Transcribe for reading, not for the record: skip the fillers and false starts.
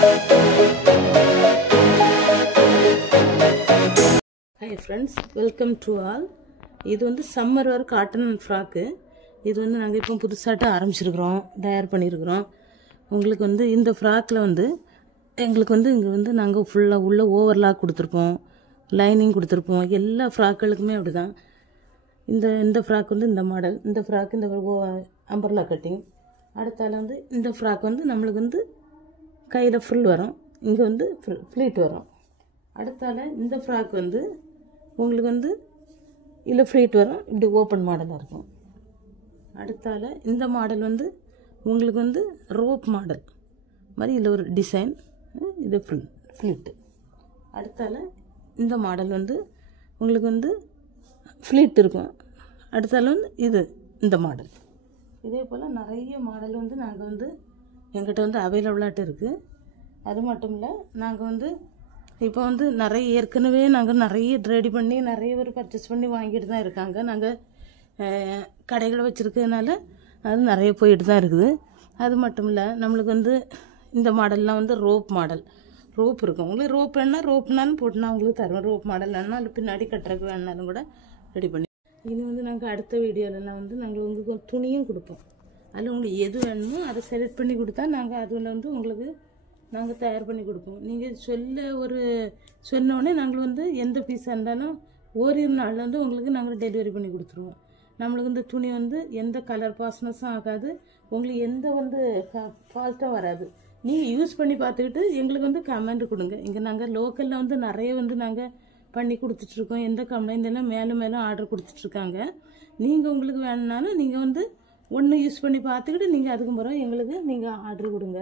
Hi friends, welcome to all. இது வந்து summer வேர் cotton frock. இது வந்து நாங்கள் இப்போ புதுசாக ஆரம்பிச்சிருக்கிறோம், தயார் பண்ணியிருக்கிறோம். உங்களுக்கு வந்து இந்த ஃப்ராக்கில் வந்து எங்களுக்கு வந்து இங்கே வந்து நாங்கள் ஃபுல்லாக உள்ள ஓவர்லாக் கொடுத்துருப்போம், லைனிங் கொடுத்துருப்போம். எல்லா ஃப்ராக்களுக்குமே அப்படி தான். இந்த ஃப்ராக் வந்து இந்த மாடல், இந்த ஃப்ராக் இந்த அம்பர்லா கட்டிங். அடுத்தால வந்து இந்த ஃப்ராக் வந்து நம்மளுக்கு வந்து கையில் ஃபுல் வரும், இங்கே வந்து ஃப்ளீட் வரும். அடுத்தால இந்த ஃப்ராக் வந்து உங்களுக்கு வந்து இல்லை ஃப்ளீட் வரும், இப்படி ஓப்பன் மாடலாக இருக்கும். அடுத்தால இந்த மாடல் வந்து உங்களுக்கு வந்து ரோப் மாடல் மாதிரி இல்லை ஒரு டிசைன், இது ஃப்ளீட்டு. அடுத்தால இந்த மாடல் வந்து உங்களுக்கு வந்து ஃப்ளீட் இருக்கும். அடுத்தால வந்து இந்த மாடல். இதே போல் நிறைய மாடல் வந்து நாங்கள் வந்து எங்கிட்ட வந்து அவைலபிளாகிட்டு இருக்குது. அது மட்டும் இல்லை, நாங்கள் வந்து இப்போ வந்து ஏற்கனவே நாங்கள் நிறைய ரெடி பண்ணி நிறைய பேர் பர்ச்சேஸ் பண்ணி வாங்கிட்டு தான் இருக்காங்க. நாங்கள் கடைகளை வச்சுருக்கிறதுனால அது நிறைய போயிட்டு தான் இருக்குது. அது மட்டும் இல்லை, நம்மளுக்கு வந்து இந்த மாடல்லாம் வந்து ரோப் மாடல், ரோப் இருக்கும். உங்களுக்கு ரோப் வேணால் ரோப்னாலும் போட்டுனா உங்களுக்கு தருவோம். ரோப் மாடல் வேணால் அது பின்னாடி கட்டுறதுக்கு வேணாலும் கூட ரெடி பண்ணி. இனி வந்து நாங்கள் அடுத்த வீடியோலலாம் வந்து நாங்கள் உங்களுக்கு துணியும் கொடுப்போம். அதில் உங்களுக்கு எது வேணுமோ அதை செலக்ட் பண்ணி கொடுத்தா நாங்கள் அதில் வந்து உங்களுக்கு நாங்கள் தயார் பண்ணி கொடுப்போம். நீங்கள் சொன்னோடனே நாங்கள் வந்து எந்த பீஸாக இருந்தாலும் ஓரிரு நாளில் வந்து உங்களுக்கு நாங்கள் டெலிவரி பண்ணி கொடுத்துருவோம். நம்மளுக்கு இந்த துணி வந்து எந்த கலர் பாஸ்னஸும் ஆகாது, உங்களுக்கு எந்த வந்து ஃபால்ட்டும் வராது. நீங்கள் யூஸ் பண்ணி பார்த்துக்கிட்டு எங்களுக்கு வந்து கமெண்ட் கொடுங்க. இங்கே நாங்கள் லோக்கலில் வந்து நிறைய வந்து நாங்கள் பண்ணி கொடுத்துட்ருக்கோம். எந்த கம்ப்ளைண்ட் எல்லாம் மேலும் ஆர்டர் கொடுத்துட்ருக்காங்க. நீங்கள் உங்களுக்கு வேணும்னாலும் நீங்கள் வந்து ஒன்று யூஸ் பண்ணி பார்த்துக்கிட்டு நீங்கள் அதுக்கு பிறகு எங்களுக்கு நீங்கள் ஆர்டர் கொடுங்க.